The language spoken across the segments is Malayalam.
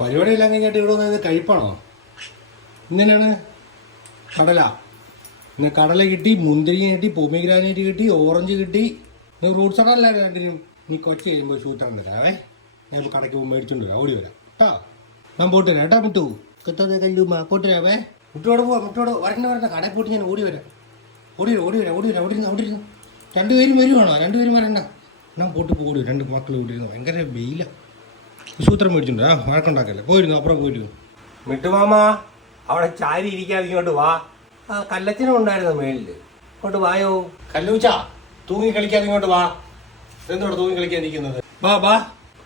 പരിപാടിയെല്ലാം കഴിഞ്ഞിട്ട് ഇവിടെ വന്നത് കഴിപ്പാണോ? ഇങ്ങനെയാണ് കടല. പിന്നെ കടല കിട്ടി, മുന്തിരിങ്ങ കിട്ടി, പൊമിഗ്രാനൈറ്റ് കിട്ടി, ഓറഞ്ച് കിട്ടി. ഫ്രൂട്ട്സ് സലാഡല്ല രണ്ടിനും. നീ കൊച്ചു കഴിയുമ്പോൾ ഷൂട്ടാൻ തരാവേ. ഞാൻ ഇപ്പോൾ കടയ്ക്ക് പോകുമ്പോൾ മേടിച്ചോണ്ട് വരാം. ഓടി വരാം കേട്ടോ. ഞാൻ പോട്ട് വരാം കേട്ടോ മുട്ടു. കത്തത് കല്ലുമ്മ പോട്ട് വരാവേ. മുട്ടോട് പോവാം, മുട്ടോട് വരണ്ട കടയിൽ പോയിട്ട് ഞാൻ ഓടി വരാം. ഓടിയിരുന്നു. രണ്ടുപേരും വരുവാണോ? രണ്ടുപേരും വരണ്ട. ഞാൻ പോട്ട് ഓടി. രണ്ട് മക്കൾ ഓടിയിരുന്നു. ഭയങ്കര വെയില. സൂത്രം മേടിച്ചിട്ടുണ്ട്. വഴക്കുണ്ടാക്കല്ലേ. പോയിരുന്നു, അപ്പുറം പോയിരുന്നു. മിട്ടുമാമ അവിടെ ചാരി ഇരിക്കാതെ ഇങ്ങോട്ട് വാ. ആ കല്ലച്ചനും ഉണ്ടായിരുന്നു മേളില്. ഇങ്ങോട്ട് വായോ. കല്ലൂച്ച തൂങ്ങി കളിക്കാതെ ഇങ്ങോട്ട് വാ. എന്തോടെ തൂങ്ങി കളിക്കാൻ ഇരിക്കുന്നത്? വാ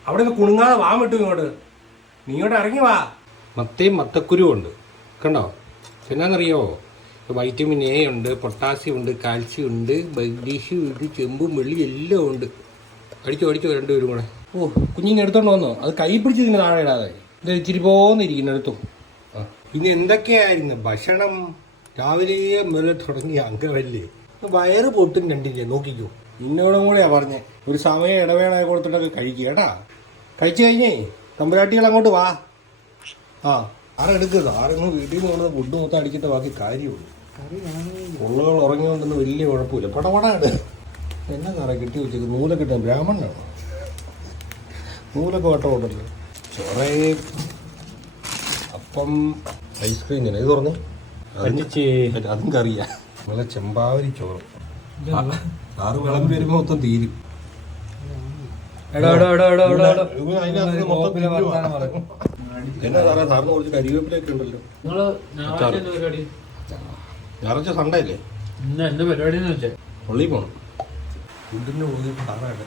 അവിടെ നിന്ന് കുണുങ്ങാതെ വാ മിട്ടു ഇങ്ങോട്ട്. നീ ഇങ്ങോട്ട് ഇറങ്ങി വാ. മത്തയും മത്തക്കുരുവും ഉണ്ട് കണ്ടോ. എന്നാന്നറിയോ? വൈറ്റമിൻ എ ഉണ്ട്, പൊട്ടാസ്യം ഉണ്ട്, കാൽസ്യം ഉണ്ട്, മഗ്നീഷ്യം ഉണ്ട്, ചെമ്പും വെള്ളി എല്ലാം ഉണ്ട്. അടിച്ചോ രണ്ടുപേരും കൂടെ. ഓ കുഞ്ഞിനെ എടുത്തോണ്ട് വന്നോ? അത് കൈ പിടിച്ച് നിങ്ങൾ താഴെ ഇടാതെ. ഇത് ഇച്ചിരി പോന്നിരിക്കുന്നു എടുത്തു. പിന്നെ എന്തൊക്കെയായിരുന്നു ഭക്ഷണം? രാവിലെ മുതൽ തുടങ്ങി അംഗമല്ലേ. വയറ് പൊട്ടും രണ്ടില്ലേ. നോക്കിക്കോ. ഇന്നോടും കൂടെയാ പറഞ്ഞേ ഒരു സമയം ഇടവേള കൊടുത്തിട്ടൊക്കെ കഴിക്കുക കേട്ടാ. കഴിച്ചു കഴിഞ്ഞേ തമ്പുരാട്ടികൾ അങ്ങോട്ട് വാ. ആരെടുക്കുക? ആരെങ്കിലും വീട്ടിൽ നിന്ന് കൊണ്ടുവന്ന് ഫുഡ് മൊത്തം അടിച്ചിട്ട് ബാക്കി കാര്യമുള്ളൂ. ഉള്ളകൾ ഉറങ്ങിയോണ്ടൊന്നും വലിയ കുഴപ്പമില്ല. പടപടാട് എന്നാ സാറേ കിട്ടി വെച്ചത്? നൂലൊക്കെ ഇട്ട ബ്രാഹ്മണനാണോ? നൂലൊക്കെ വട്ടം ഉണ്ടല്ലോ. ചോറേ അപ്പം ഐസ്ക്രീം ഇങ്ങനെ ഇത് പറഞ്ഞേ. അതും കറിയാ. നല്ല ചെമ്പാവരി ചോറ്. സാറ് വിളമ്പി വരുമ്പോ മൊത്തം തീരും. എന്നാ സാറേ സാറിന് കുറച്ച് കരിവേപ്പിലൊക്കെ ഉണ്ടല്ലോ. ഞായറാഴ്ച സൺഡേ അല്ലേ? എന്റെ പരിപാടി പള്ളി പോണം. ഫുഡിന് പോയി സാറാണ്